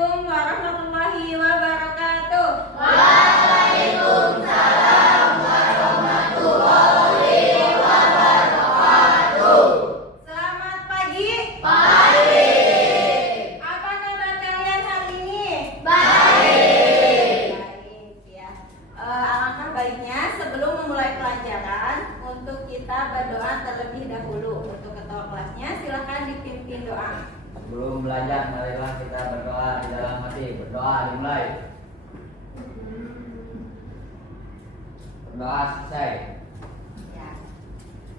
Assalamualaikum warahmatullahi wabarakatuh. Waalaikumsalam warahmatullahi wabarakatuh. Selamat pagi. Pagi. Apa kabar kalian hari ini? Baik. Baik ya. Alangkah baiknya sebelum memulai pelajaran untuk kita berdoa terlebih dahulu. Untuk ketua kelasnya silakan dipimpin doa. Sebelum belajar, marilah kita berdoa di dalam hati. Berdoa dimulai. Berdoa selesai. Ya.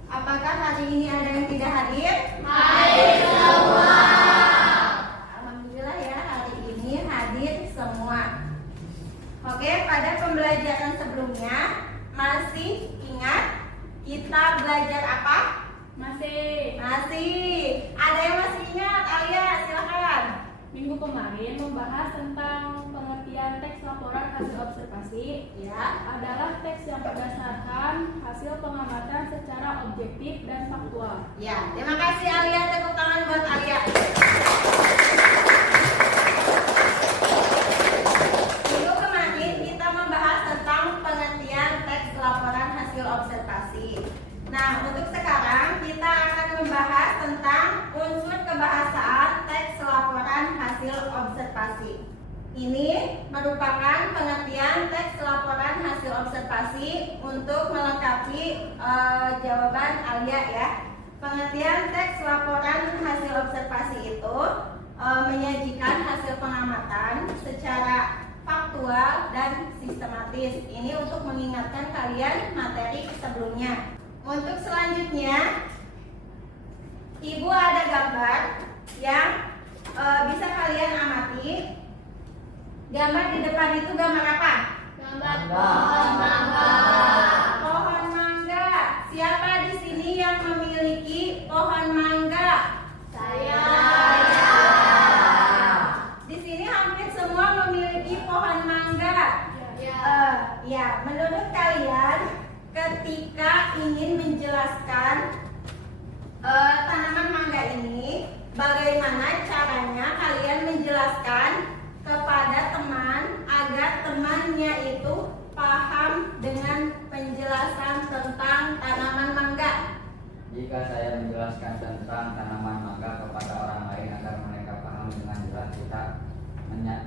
Apakah hari ini ada yang tidak hadir? Hadir semua. Alhamdulillah ya, hari ini hadir semua. Oke, pada pembelajaran sebelumnya masih ingat kita belajar apa? Masih. Ada yang masih ingat? Alia, silakan. Minggu kemarin membahas tentang pengertian teks laporan hasil observasi. Ya. Adalah teks yang berdasarkan hasil pengamatan secara objektif dan faktual. Ya, terima kasih Alia, tepuk tangan buat Alia. Minggu kemarin kita membahas tentang pengertian teks laporan hasil observasi. Nah, untuk sekarang kita akan membahas tentang unsur kebahasaan teks laporan hasil observasi. Ini merupakan pengertian teks laporan hasil observasi untuk melengkapi jawaban Alia ya. Pengertian teks laporan hasil observasi itu menyajikan hasil pengamatan secara faktual dan sistematis. Ini untuk mengingatkan kalian materi sebelumnya. Untuk selanjutnya, Ibu ada gambar yang bisa kalian amati. Gambar di depan itu gambar apa? Gambar pohon mangga. Pohon mangga. Siapa di sini yang memiliki pohon mangga? Saya. Di sini hampir semua memiliki pohon mangga. Ya, menurut kalian ketika ingin menjelaskan tanaman mangga ini, bagaimana caranya kalian menjelaskan kepada teman agar temannya itu paham dengan penjelasan tentang tanaman mangga? Jika saya menjelaskan tentang tanaman mangga kepada orang lain agar mereka paham dengan jelas, kita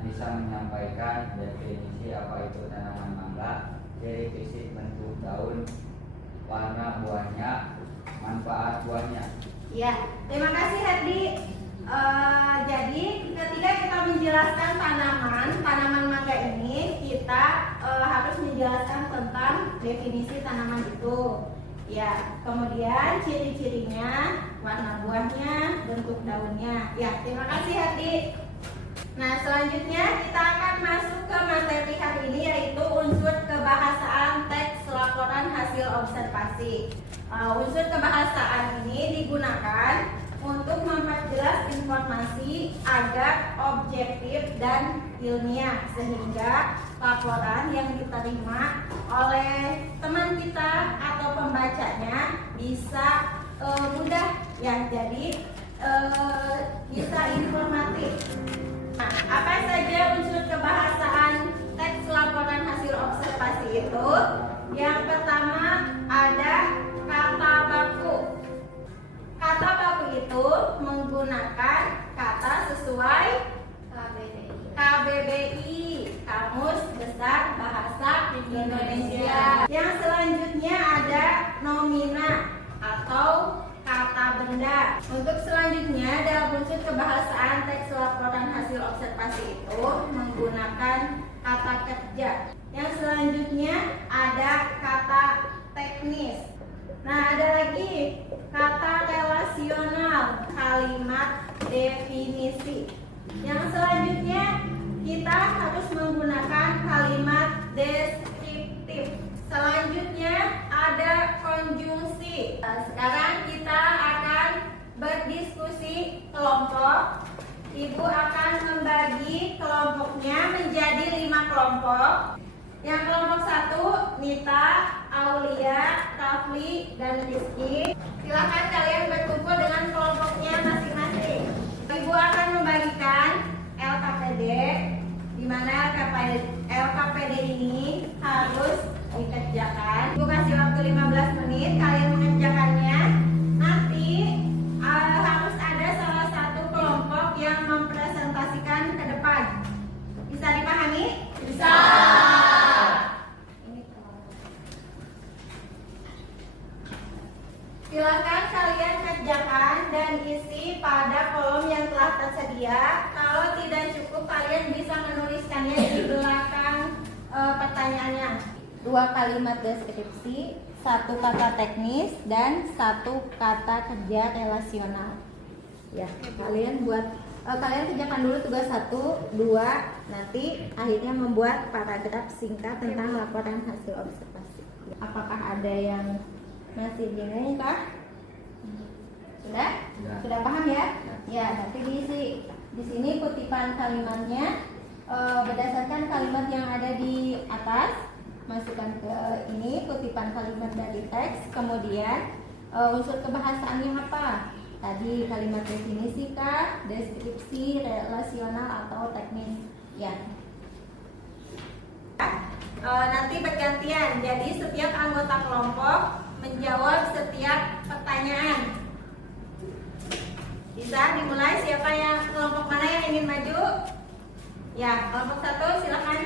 bisa menyampaikan definisi apa itu tanaman mangga, ciri fisik, bentuk daun, warna buahnya, manfaat buahnya. Ya, terima kasih Herdi. Jadi ketika kita menjelaskan tanaman mangga ini, kita harus menjelaskan tentang definisi tanaman itu. Ya, kemudian ciri-cirinya, warna buahnya, bentuk daunnya. Ya, terima kasih Herdi. Nah, selanjutnya kita akan masuk ke materi hari ini, yaitu unsur kebahasaan teks laporan hasil observasi. Unsur kebahasaan ini digunakan untuk memperjelas informasi agar objektif dan ilmiah, sehingga laporan yang diterima oleh teman kita atau pembacanya bisa mudah ya, jadi bisa informatif. Nah, apa saja unsur kebahasaan teks laporan hasil observasi itu? Yang pertama ada kata baku. Kata baku itu menggunakan kata sesuai KBBI, Kamus Besar Bahasa Indonesia. Yang selanjutnya ada nomina atau kata benda. Untuk selanjutnya dalam unsur kebahasaan teks laporan hasil observasi itu menggunakan kata kerja. Yang selanjutnya ada kata teknis. Nah, ada lagi kata relasional, kalimat definisi. Yang selanjutnya kita harus menggunakan kalimat deskriptif. Selanjutnya ada konjungsi. Sekarang kita akan berdiskusi kelompok. Ibu akan membagi kelompoknya menjadi 5 kelompok. Yang kelompok 1, Nita, Aulia, Rafli, dan Rizky. Silakan kalian berkumpul dengan kelompoknya masing-masing. Ibu akan membagikan LKPD Kalau tidak cukup, kalian bisa menuliskannya di belakang pertanyaannya. 2 kalimat deskripsi, 1 kata teknis, dan 1 kata kerja relasional. Ya, kalian kerjakan dulu tugas 1, 2, nanti akhirnya membuat paragraf singkat tentang laporan hasil observasi. Apakah ada yang masih bingung kah? Sudah? Ya. Sudah paham ya? Ya, nanti diisi. Di sini kutipan kalimatnya berdasarkan kalimat yang ada di atas, masukkan ke ini kutipan kalimat dari teks, kemudian unsur kebahasaannya apa? Tadi kalimat definisi kah, deskripsi, relasional atau teknis? Ya. Nanti bergantian. Jadi setiap anggota kelompok menjawab setiap pertanyaan. Bisa dimulai, siapa yang kelompok mana yang ingin maju? Ya, kelompok 1 silakan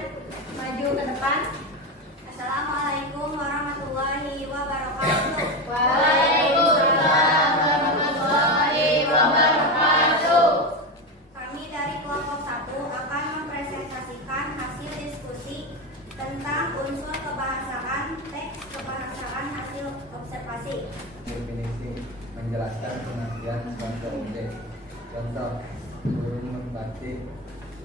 maju ke depan. Assalamualaikum warahmatullahi wabarakatuh. Waalaikumsalam warahmatullahi wabarakatuh. Kami dari kelompok 1 akan mempresentasikan hasil diskusi tentang unsur kebahasaan teks kebahasaan hasil observasi. Definisi menjelaskan pengertian suatu objek. Contoh, burung merpati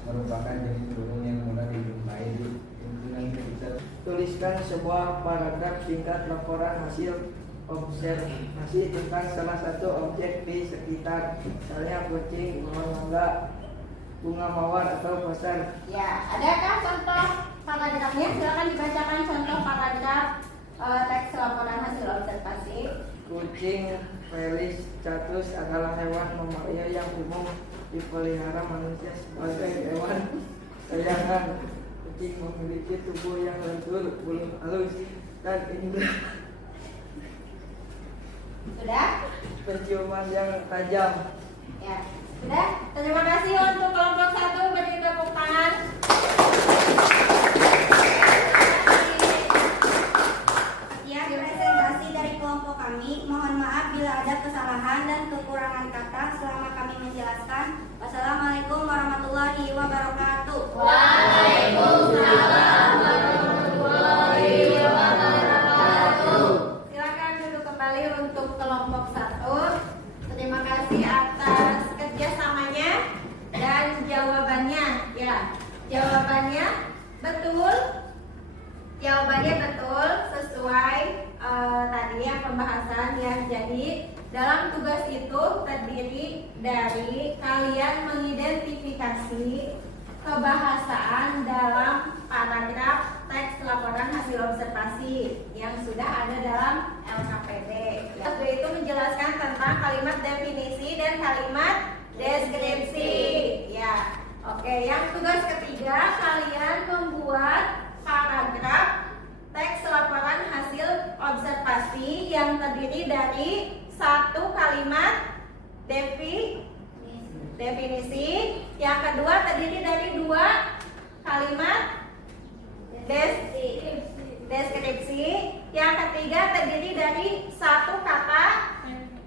merupakan jenis burung yang mudah dijumpai di lingkungan sekitar. Tuliskan sebuah paragraf singkat laporan hasil observasi tentang salah satu objek di sekitar, misalnya kucing, pohon mangga, bunga mawar, atau pasar. Ya, adakah contoh paragrafnya? Silakan dibacakan contoh paragraf teks laporan hasil observasi. Kucing Felis catus adalah hewan mamalia yang umum dipelihara manusia sebagai hewan kesayangan. Kucing memiliki tubuh yang lentur, bulu halus, dan indera Sudah? penciuman yang tajam. Ya, sudah. Terima kasih untuk kelompok 1, beri tepuk tangan. Sekian presentasi dari kelompok kami. Mohon maaf bila ada kesalahan dan kekurangan kata selama kami menjelaskan. Wassalamualaikum warahmatullahi wabarakatuh. Waalaikumsalam warahmatullahi wabarakatuh. Silakan duduk kembali untuk kelompok 1. Terima kasih atas kerjasamanya dan jawabannya. Ya, jawabannya betul. Jawabannya betul sesuai tadi yang pembahasan ya. Jadi dalam tugas itu terdiri dari kalian mengidentifikasi kebahasaan dalam paragraf teks laporan hasil observasi yang sudah ada dalam LKPD. Yaitu menjelaskan tentang kalimat definisi dan kalimat deskripsi. Ya, oke. Yang tugas ketiga, kalian membuat paragraf teks laporan hasil observasi yang terdiri dari 1 kalimat definisi, yang kedua terdiri dari 2 kalimat deskripsi, yang ketiga terdiri dari 1 kata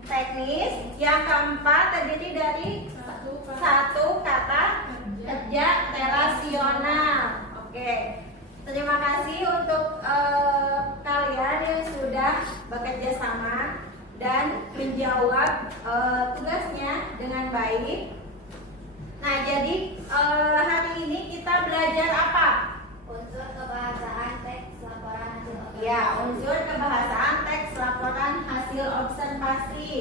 teknis, yang keempat terdiri dari 1 kata kerja relasional. Oke. Terima kasih untuk kalian yang sudah bekerja sama dan menjawab tugasnya dengan baik. Nah, jadi hari ini kita belajar apa? Unsur kebahasaan teks laporan hasil observasi. Ya, unsur kebahasaan teks laporan hasil observasi.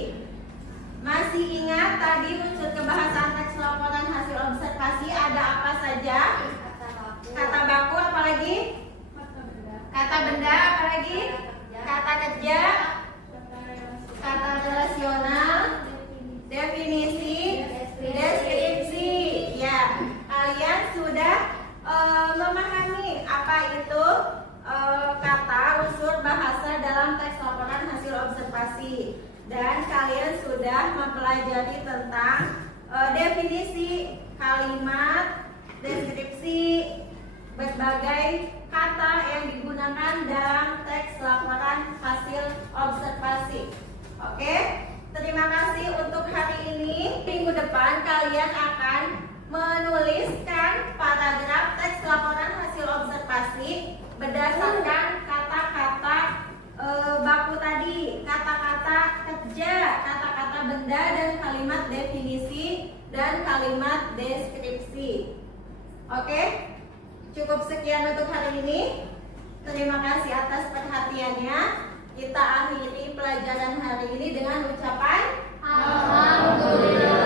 Masih ingat tadi unsur kebahasaan teks laporan hasil observasi ada apa saja? Kata baku apalagi? Kata benda apalagi? Kata kerja, kata relasional, definisi, deskripsi. Ya, kalian sudah memahami apa itu kata unsur bahasa dalam teks laporan hasil observasi, dan kalian sudah mempelajari tentang definisi kalimat, deskripsi, berbagai kata yang digunakan dalam teks laporan hasil observasi. Oke, terima kasih untuk hari ini. Minggu depan kalian akan berdasarkan kata-kata baku tadi, kata-kata kerja, kata-kata benda dan kalimat definisi dan kalimat deskripsi. Oke, cukup sekian untuk hari ini. Terima kasih atas perhatiannya. Kita akhiri pelajaran hari ini dengan ucapan Alhamdulillah.